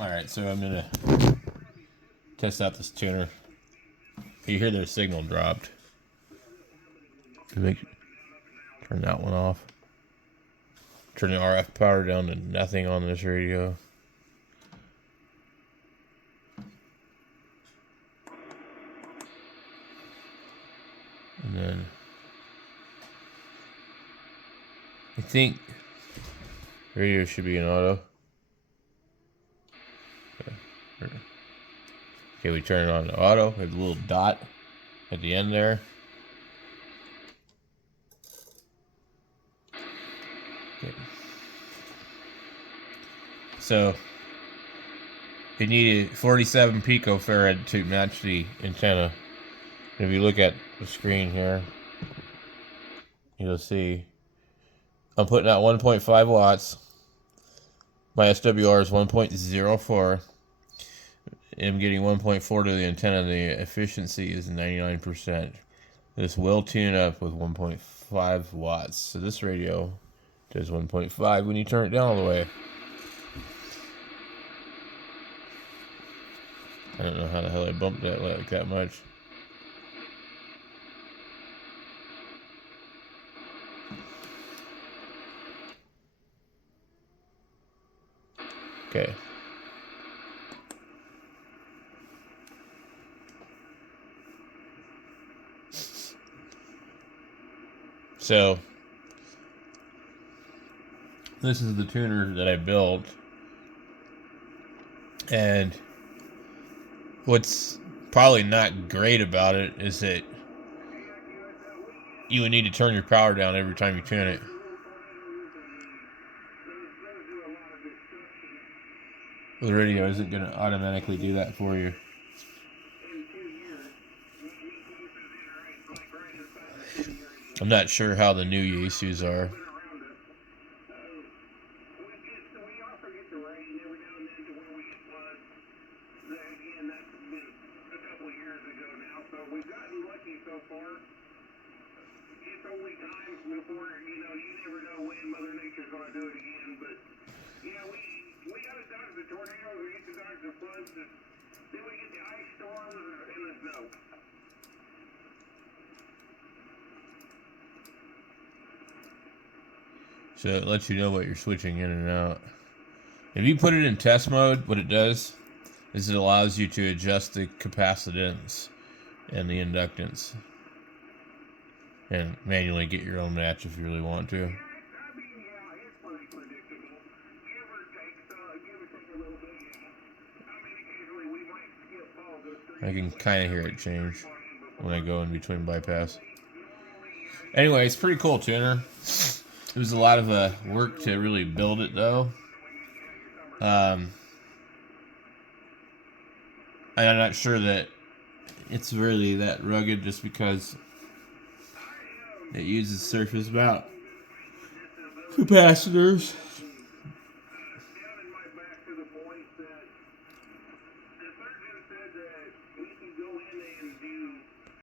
Alright, so I'm going to test out this tuner. You hear their signal dropped. Turn that one off. Turn the RF power down to nothing on this radio. And then I think radio should be in auto. Okay, we turn it on to auto. There's a little dot at the end there. Okay. So it needed 47 picofarad to match the antenna. If you look at the screen here, you'll see I'm putting out 1.5 watts. My SWR is 1.04. I'm getting 1.4 to the antenna. The efficiency is 99%. This will tune up with 1.5 watts. So this radio does 1.5 when you turn it down all the way. I don't know how the hell I bumped that like that much. Okay. So this is the tuner that I built. And what's probably not great about it is that you would need to turn your power down every time you tune it. The radio isn't going to automatically do that for you. I'm not sure how the new Yaesus are. So it lets you know what you're switching in and out. If you put it in test mode, what it does is it allows you to adjust the capacitance and the inductance and manually get your own match if you really want to. I can kind of hear it change when I go in between bypass. Anyway, it's pretty cool tuner. It was a lot of work to really build it, though. And I'm not sure that it's really that rugged just because it uses surface mount capacitors.